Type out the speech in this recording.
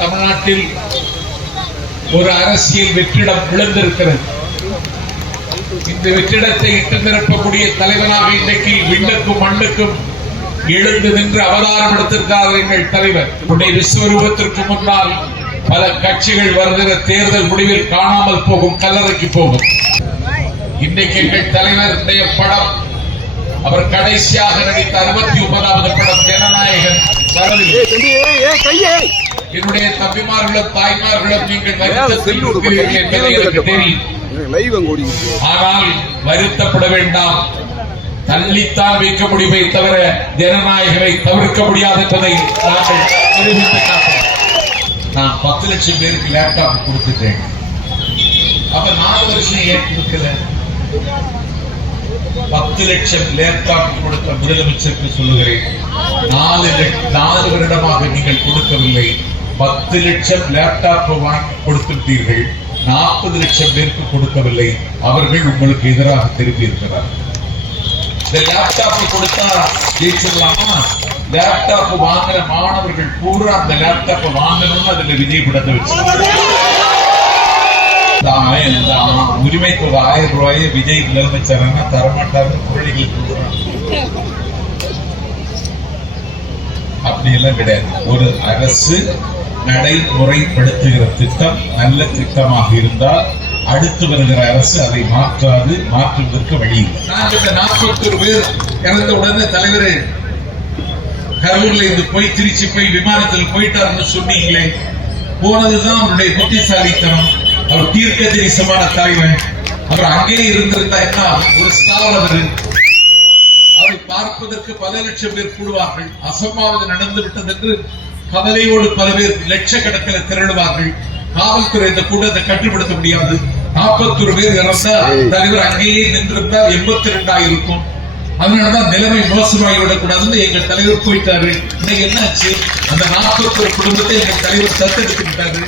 தமிழ்நாட்டில் ஒரு அரசியல் வெற்றிடம் விழுந்திருக்கிறது. இந்த வெற்றிடத்தை இட்டு நிரப்பக்கூடிய தலைவனாக இன்றைக்கு விண்ணுக்கும் மண்ணுக்கும் எழுந்து நின்று அவதாரம் எடுத்திருக்கிறார் எங்கள் தலைவர். உடைய விஸ்வரூபத்திற்கு முன்னால் பல கட்சிகள் வருகிற தேர்தல் முடிவில் காணாமல் போகும், கல்லறைக்கு போகும். இன்றைக்கு எங்கள் தலைவருடைய படம், அவர் கடைசியாக நடித்த 69வது படம் ஜனநாயகன். என்னுடைய தம்பிமார்களும் தாய்மார்களும் நீங்கள் வருத்தத்தில் இருக்கிறீர்கள் என்பதை எனக்கு தெரியும். ஆனால் வருத்தப்பட வேண்டாம். தள்ளித்தான் வைக்க முடியுமே தவிர ஜனநாயகனை தவிர்க்க முடியாது என்பதை நாங்கள் நிரூபித்து காட்டுவோம். நான் 10 லட்சம் பேருக்கு லேப்டாப் கொடுத்துட்டேன். அப்ப 4 வருஷம் ஏன் கொடுக்கல? 10 லட்சம் லேப்டாப் கொடுத்த முதலமைச்சருக்கு சொல்லுகிறேன், 4 வருடமாக நீங்கள் கொடுக்கவில்லை. 10 லட்சம் லேப்டாப் வாங்கி கொடுத்துட்டீர்கள், 40 லட்சம் பேருக்கு கொடுக்கவில்லை. அவர்கள் உங்களுக்கு எதிராக திரும்பி இருக்கிறார். இந்த லேப்டாப் கொடுத்தா ஜெயிச்சிடலாமா? லேப்டாப் வாங்குற மாணவர்கள் பூரா அந்த லேப்டாப் வாங்கணும்னு அதுல விஜய் படத்தை வச்சு உரிமை தொகை 1000 ரூபாயை விஜய் முதலமைச்சர் தரமாட்டாரு. அப்படி எல்லாம் கிடையாது. ஒரு அரசு நடைமுறைப்படுத்துகிற திட்டம் நல்ல திட்டமாக இருந்தால் அடுத்து வருகிற அரசு அதை மாற்றாது, மாற்றுவதற்கு வழி. நான் 41 பேர் இறந்த உடனே தலைவர் கரூர்ல இருந்து போய் திருச்சி போய் விமானத்தில் போயிட்டாருன்னு சொன்னீங்களே, போனதுதான் அவருடைய புத்திசாலித்தனம். அவர் தீர்க்க தரிசனமான தலைவர். அவர் அங்கே இருந்திருந்தா என்ன, ஒரு ஸ்டார் அவரை பார்ப்பதற்கு 10 லட்சம் பேர் கூடுவார்கள். அசம்பாவிதம் நடந்து விட்டது என்று கவலையோடு பல பேர் லட்சக்கணக்கில் திரளுவார்கள். காவல்துறை இந்த கூட்டத்தை கட்டுப்படுத்த முடியாது. 41 பேர் இறந்தா தலைவர் அங்கேயே நின்றிருந்தால் 82 ஆயிருக்கும். அதனாலதான் நிலைமை மோசமாகிவிடக் கூடாதுன்னு எங்கள் தலைவர் போயிட்டாரு. இன்னைக்கு என்ன ஆச்சு? அந்த 41 குடும்பத்தை எங்கள் தலைவர் தத்தெடுத்து விட்டாரு.